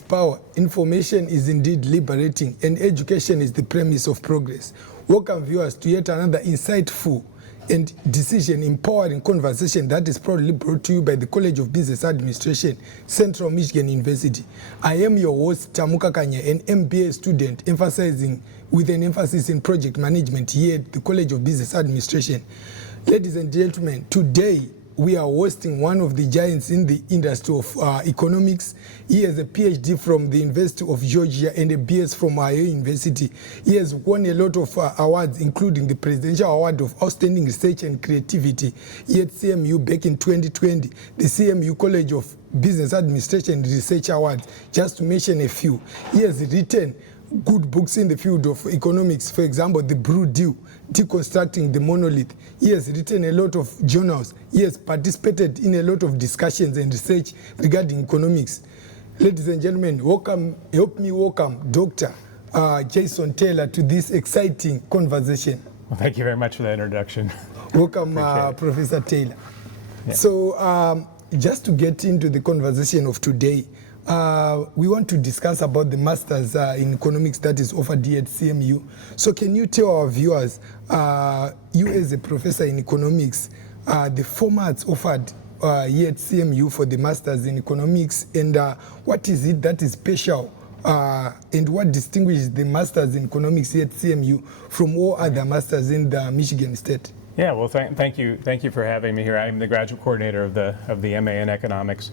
is power. Information is indeed liberating, and education is the premise of progress. Welcome, viewers, to yet another insightful and decision-empowering conversation that is proudly brought to you by the College of Business Administration, Central Michigan University. I am your host, Tamuka Kanyai, an MBA student with an emphasis in project management here at the College of Business Administration. Ladies and gentlemen, today we are hosting one of the giants in the industry of economics. He has a PhD from the University of Georgia and a BS from Ohio University. He has won a lot of awards, including the Presidential Award of Outstanding Research and Creativity here at CMU back in 2020, the CMU College of Business Administration Research Awards, just to mention a few. He has written good books in the field of economics, for example, The Brew Deal, Deconstructing the Monolith. He has written a lot of journals. He has participated in a lot of discussions and research regarding economics. Ladies and gentlemen, help me welcome Dr. Jason Taylor to this exciting conversation. Well, thank you very much for that introduction. Welcome, Professor Taylor. Yeah. So just to get into the conversation of today, we want to discuss about the Masters in Economics that is offered here at CMU. So can you tell our viewers, you as a professor in economics, the formats offered here at CMU for the Masters in Economics, and what is it that is special, and what distinguishes the Masters in Economics here at CMU from all other Masters in the Michigan State? Yeah, well, thank you for having me here. I'm the graduate coordinator of the MA in Economics.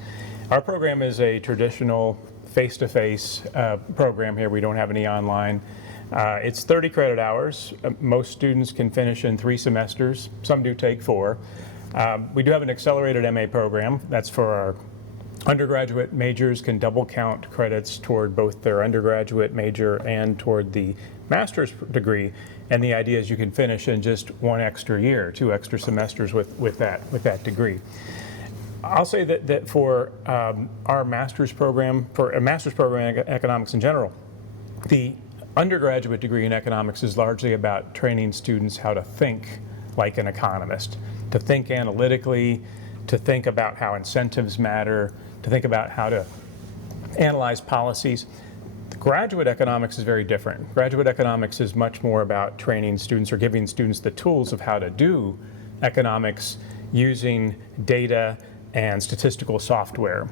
Our program is a traditional face-to-face program here. We don't have any online. It's 30 credit hours. Most students can finish in 3 semesters. Some do take 4. We do have an accelerated MA program. That's for our undergraduate majors, can double count credits toward both their undergraduate major and toward the master's degree. And the idea is you can finish in just 1 extra year, 2 extra semesters with that degree. I'll say that for our master's program, for a master's program in economics in general, the undergraduate degree in economics is largely about training students how to think like an economist, to think analytically, to think about how incentives matter, to think about how to analyze policies. The graduate economics is very different. Graduate economics is much more about training students or giving students the tools of how to do economics using data and statistical software.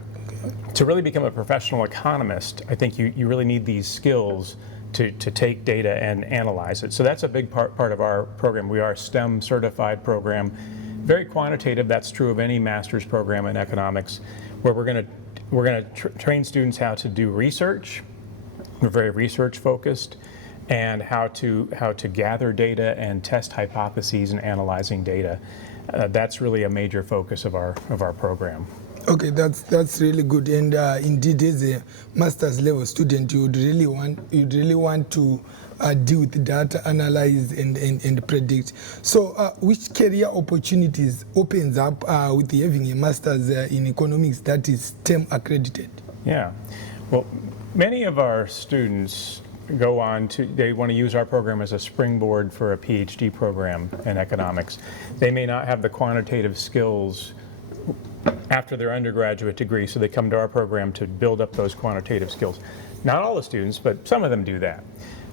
To really become a professional economist, I think you really need these skills to take data and analyze it. So that's a big part of our program. We are a STEM certified program, very quantitative. That's true of any master's program in economics, where we're going to train students how to do research. We're very research focused, and how to gather data and test hypotheses in analyzing data. That's really a major focus of our program. Okay, that's really good. And indeed, as a master's level student, you'd really want to deal with data, analyze, and predict. So, which career opportunities opens up with having a master's in economics that is STEM accredited? Yeah, well, many of our students they want to use our program as a springboard for a PhD program in economics. They may not have the quantitative skills after their undergraduate degree, so they come to our program to build up those quantitative skills. Not all the students, but some of them do that.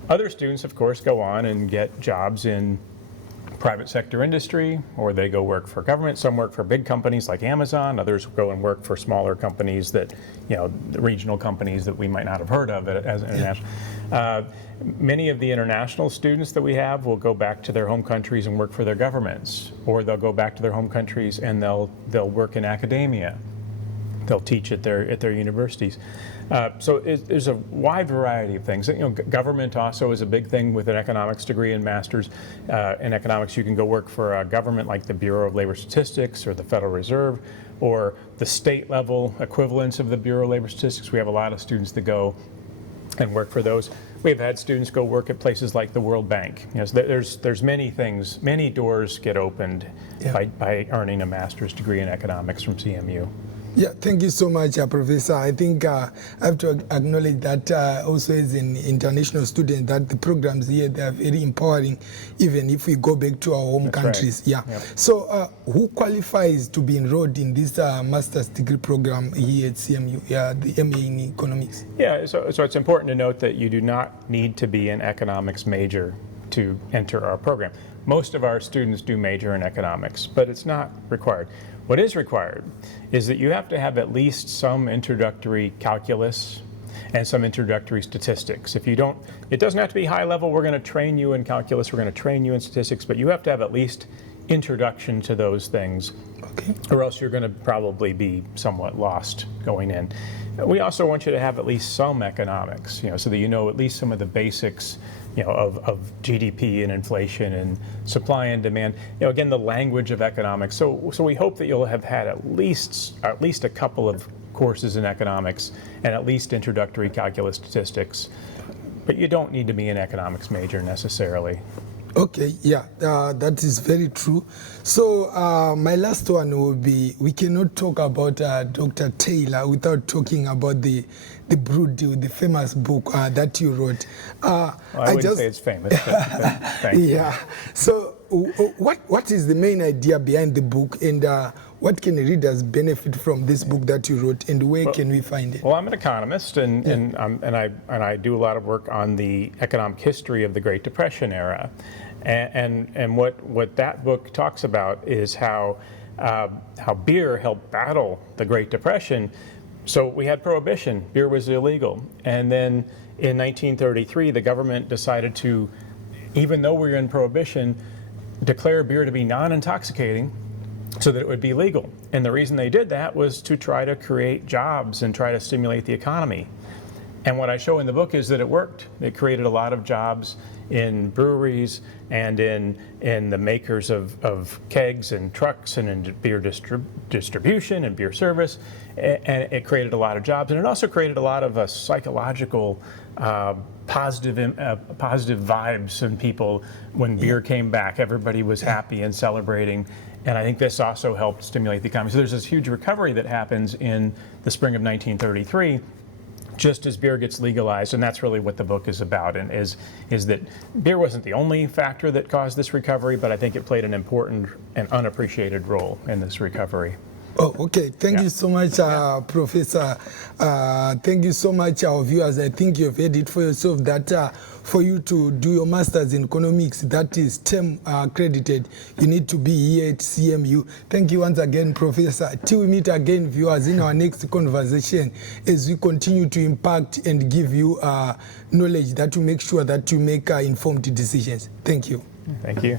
Other students, of course, go on and get jobs in private sector industry, or they go work for government. Some work for big companies like Amazon. Others go and work for smaller companies that, regional companies that we might not have heard of as international. Many of the international students that we have will go back to their home countries and work for their governments, or they'll go back to their home countries and they'll work in academia. They'll teach at their universities. So there's a wide variety of things. Government also is a big thing with an economics degree and master's. In economics, you can go work for a government like the Bureau of Labor Statistics or the Federal Reserve, or the state level equivalents of the Bureau of Labor Statistics. We have a lot of students that go and work for those. We've had students go work at places like the World Bank. So there's many things, many doors get opened by earning a master's degree in economics from CMU. Yeah, thank you so much, Professor. I think I have to acknowledge that also as an international student, that the programs here, they are very empowering, even if we go back to our home That's countries. right. Yeah. Yep. So who qualifies to be enrolled in this master's degree program here at CMU, the MA in economics? Yeah, so it's important to note that you do not need to be an economics major to enter our program. Most of our students do major in economics, but it's not required. What is required is that you have to have at least some introductory calculus and some introductory statistics. If you don't, it doesn't have to be high level. We're going to train you in calculus, we're going to train you in statistics, but you have to have at least introduction to those things, Okay. or else you're going to probably be somewhat lost going in. We also want you to have at least some economics, so that you know at least some of the basics, of GDP and inflation and supply and demand. Again, the language of economics. So we hope that you'll have had at least a couple of courses in economics and at least introductory calculus statistics. But you don't need to be an economics major necessarily. Okay, yeah, that is very true. So my last one will be, we cannot talk about Dr. Taylor without talking about the Brood Deal, the famous book that you wrote. Well, I wouldn't say it's famous, but thank you. Yeah, so what is the main idea behind the book, and what can readers benefit from this book that you wrote, and where can we find it? Well, I'm an economist, and I do a lot of work on the economic history of the Great Depression era, and what that book talks about is how beer helped battle the Great Depression. So we had prohibition; beer was illegal, and then in 1933, the government decided to, even though we were in prohibition, declare beer to be non-intoxicating, so that it would be legal. And the reason they did that was to try to create jobs and try to stimulate the economy. And what I show in the book is that it worked. It created a lot of jobs in breweries and in the makers of kegs and trucks and in beer distribution and beer service. And it created a lot of jobs. And it also created a lot of psychological positive vibes in people. When beer came back, everybody was happy and celebrating. And I think this also helped stimulate the economy. So there's this huge recovery that happens in the spring of 1933, just as beer gets legalized, and that's really what the book is about, and is that beer wasn't the only factor that caused this recovery, but I think it played an important and unappreciated role in this recovery. Oh, okay. Thank you so much, Professor. Thank you so much, our viewers. I think you've heard it for yourself that for you to do your master's in economics, that is term accredited, you need to be here at CMU. Thank you once again, Professor. Till we meet again, viewers, in our next conversation, as we continue to impact and give you knowledge that will make sure that you make informed decisions. Thank you. Thank you.